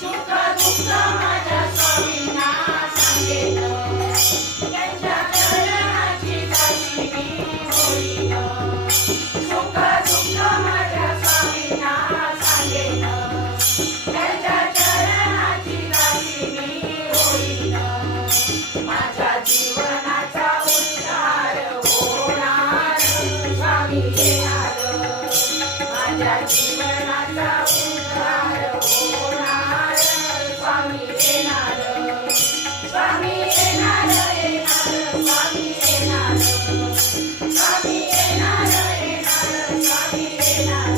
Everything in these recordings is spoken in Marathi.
सुख दुःख माझ्या स्वामींना सांगेन, त्यांच्या चरणाची दासी मी होईन. सुख दुःख माझ्या स्वामींना सांगेन, त्यांच्या चरणाची दासी मी होईन. माझ्या जीवनाचा उद्धार होणार, स्वामी येणार. माझ्या जीवनाचा उद्धार होणार, स्वामी येणार. स्वामी येणार, येणार, स्वामी येणार. स्वामी येणार, येणार, स्वामी येणार.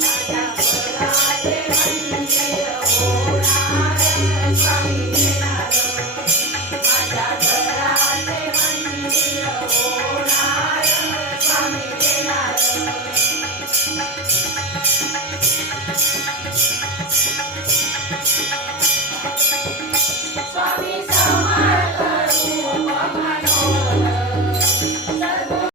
माझ्या घराचे मंदिर होणार, स्वामी येणार. माझ्या घराचे मंदिर होणार, स्वामी येणार. स्वामी